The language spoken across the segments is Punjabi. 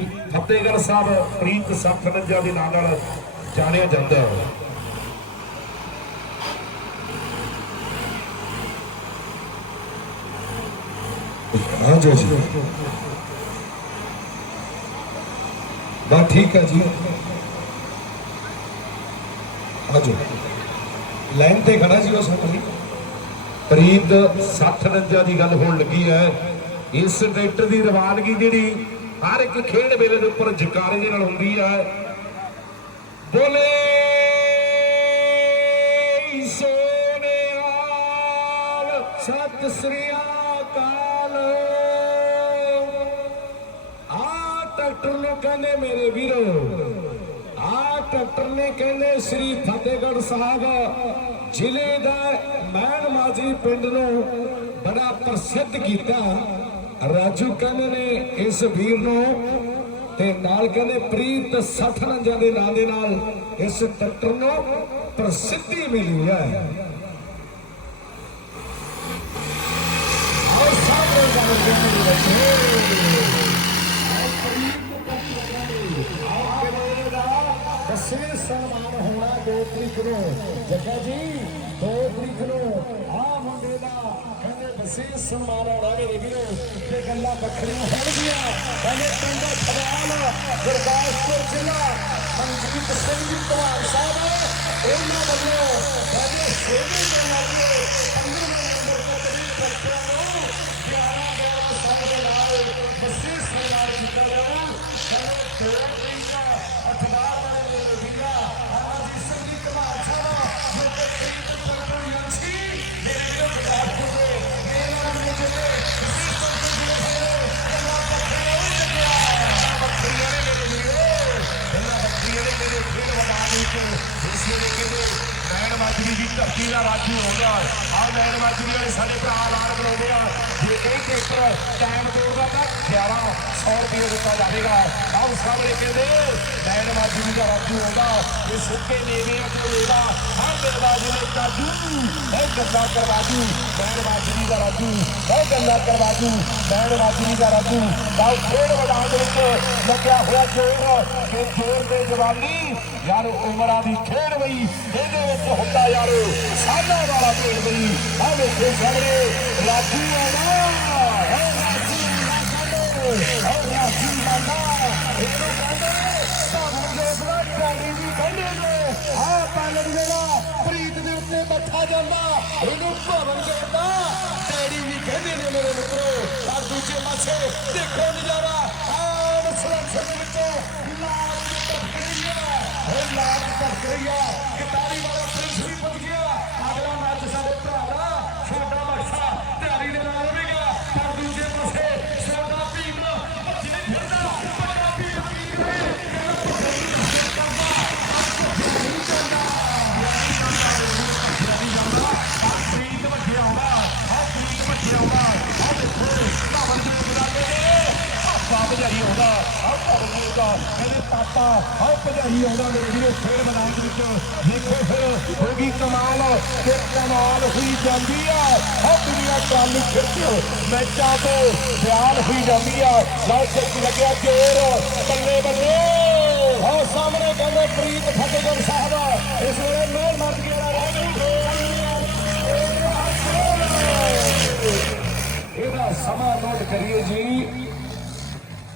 ਫਤਿਹਗੜ੍ਹ ਸਾਹਿਬ ਪ੍ਰੀਤ ਸਖਨਜਾ ਦੇ ਨਾਂ ਨਾਲ ਜਾਣਿਆ ਜਾਂਦਾ ਹੈ। ਹਾਂ ਜੀ ਬਸ ਠੀਕ ਹੈ ਜੀ। ਆਜੋ ਲਾਈਨ ਤੇ ਖੜਾ ਜੀ ਉਹ ਸਾਹਮਣੇ ਪ੍ਰੀਤ 69 ਦੀ ਗੱਲ ਹੋਣ ਲੱਗੀ ਹੈ। ਇਸ ਟਰੈਕਟਰ ਦੀ ਰਵਾਨਗੀ ਜਿਹੜੀ ਹਰ ਇੱਕ ਖੇਡ ਮੇਲੇ ਦੇ ਉੱਪਰ ਜਕਾਰੇ ਦੇ ਨਾਲ ਹੁੰਦੀ ਹੈ ਬੋਲੇ ਸੋਨਿਆਲ ਸਤਿ ਸ੍ਰੀ ਅਕਾਲ। ਆ ਟਰੈਕਟਰ ਨੂੰ ਕਹਿੰਦੇ ਮੇਰੇ ਵੀਰੋ, ਆ ਟਰੈਕਟਰ ਨੇ ਕਹਿੰਦੇ ਸ੍ਰੀ ਫਤਿਹਗੜ੍ਹ ਸਾਹਿਬ ਜ਼ਿਲ੍ਹੇ ਦਾ ਮਹਿਣ ਮਾਜੀ ਪਿੰਡ ਨੂੰ ਬੜਾ ਪ੍ਰਸਿੱਧ ਕੀਤਾ। ਰਾਜੂ ਕਹਿੰਦੇ ਨੇ ਇਸ ਵੀਰ ਨੂੰ ਤੇ ਨਾਲ ਕਹਿੰਦੇ ਪ੍ਰੀਤ 69 ਦੇ ਨਾਂ ਦੇ ਨਾਲ ਇਸ ਟਰੈਕਟਰ ਨੂੰ ਪ੍ਰਸਿੱਧੀ ਮਿਲੀ ਹੈ। ਆਓ ਸਾਰੇ ਜਾਣ ਕੇ ਮੇਰੇ ਬੱਚੇ ਦਸਵੇਂ ਸਨਮਾਨ ਹੋਣਾ 2 ਤਰੀਕ ਨੂੰ ਜੱਗਾ ਜੀ 2 ਤਰੀਕ ਨੂੰ ਆ ਮੁੰਡੇ ਦਾ ਕਹਿੰਦੇ ਦਸਵੇਂ ਸਨਮਾਨ ਹੋਣਾ ਮੇਰੇ ਵੀਰੋ। ਤੇ ਗੱਲਾਂ ਵੱਖਰੀਆਂ ਹੋਣਗੀਆਂ ਕਹਿੰਦੇ ਪਿੰਡ ਖਵਾਲ ਗੁਰਦਾਸਪੁਰ ਜ਼ਿਲ੍ਹਾ ਮਨਜੀਤ ਸਿੰਘ ਧਵਾਨ ਸਾਹਿਬ, ਇਹਨਾਂ ਵੱਲੋਂ ਧਰਤੀ ਦਾ ਰਾਜੂ ਹੋ ਗਿਆ ਆ ਲੈਣ ਮਾਜਰੀ ਵਾਲੇ ਸਾਡੇ ਭਰਾ ਲਾਲ ਬਣਾਉਂਦੇ ਆ ਜੇ ਇਹ ਟਰੈਕਟਰ ਟਾਈਮ ਤੋੜਦਾ ਤਾਂ 1100 ਰੁਪਏ ਦਿੱਤਾ ਜਾਵੇਗਾ ਆਹ ਸਾਹਮਣੇ ਕਹਿੰਦੇ ਲੈਣ ਮਾਜਰੀ ਦਾ ਰਾਜੂ ਆਉਂਦਾ ਇਹ ਸੁੱਕੇ ਨੇਵੇ ਅਜੋਏਗਾ ਹਾਂ ਮੇਰਾ ਜਿਹਨੇ ਕਾਜੂ ਇਹ ਗੱਲਾਂ ਕਰਵਾਜੂ ਲੈਣ ਮਾਜਰੀ ਦਾ ਰਾਜੂ ਇਹ ਗੱਲਾਂ ਕਰਵਾਜੂ ਲੈਣ ਮਾਜਰੀ ਦਾ ਰਾਜੂ ਤਾਂ ਖੇਡ ਮੈਦਾਨ ਦੇ ਵਿੱਚ ਲੱਗਿਆ ਹੋਇਆ ਜੋਰ ਕਿ ਜੋਰ ਦੇ ਜਵਾਨੀ ਯਾਰ ਉਮਰਾਂ ਦੀ ਖੇਡ ਬਈ ਇਹਦੇ ਵਿੱਚ ਹੁੰਦਾ ਯਾਰ ਸਾਡਾ ਵਾਲਾ ਖੇਡ ਬਈ ਆ ਵੇਖੋ ਸਾਹਮਣੇ ਰਾਜੂ ਆਣਾ ਹੈ ਰਾਜੂ ਆਣਾ ਹੈ ਰਾਜੂ ਆਣਾ ਬੱਠਾ ਜਾਂਦਾ ਇਹਨੂੰ ਭਵਨ ਕਹਿੰਦਾ ਡੈਡੀ ਵੀ ਕਹਿੰਦੇ ਨੇ ਮੇਰੇ ਮਿੱਤਰੋ। ਆ ਦੂਜੇ ਪਾਸੇ ਦੇਖੋ ਨਜ਼ਾਰਾ। ਭਜਾਈ ਆਉਂਦਾ ਆ ਧਵਨ ਜੀ ਦਾ ਪਾਪਾ ਆ ਭਜਾਈ ਆਉਂਦਾ ਮੇਰੇ ਵੀਰੋ ਖੇਡ ਮੈਦਾਨ ਵਿੱਚ ਦੇਖੋ ਫਿਰ, ਹੋ ਗਈ ਕਮਾਲ ਤੇ ਕਮਾਲ ਹੋਈ ਜਾਂਦੀ ਆ। ਆ ਦੁਨੀਆ ਚਾਲੂ ਖਿੱਚ ਮੈਚਾਂ ਤੋਂ ਖਿਆਲ ਹੋਈ ਜਾਂਦੀ ਆ। ਲਓ ਚੱਕ ਲੱਗਿਆ ਜੋਰ, ਬੱਲੇ ਬੱਲੇ। ਹਾਂ, ਸਾਹਮਣੇ ਕਹਿੰਦੇ ਪ੍ਰੀਤ ਫਤਿਹਗੜ੍ਹ ਸਾਹਿਬ ਇਸ ਵੇਲੇ ਮੇਲ ਮਰਦ ਗਿਆ ਇਹਦਾ ਸਮਾਂ ਨੋਟ ਕਰੀਏ ਜੀ।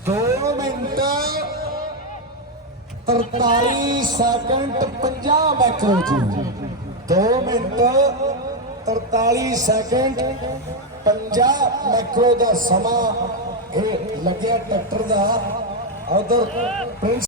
2 ਮਿੰਟ। 43 ਸੈਕਿੰਡ 50 ਮੈਕਰੋ ਜੀ। 2 ਮਿੰਟ 43 ਸੈਕਿੰਡ 50 ਮੈਕਰੋ ਦਾ ਸਮਾਂ। ਇਹ ਲੱਗਿਆ ਟਰੈਕਟਰ ਦਾ। ਉਧਰ ਪ੍ਰਿੰਸ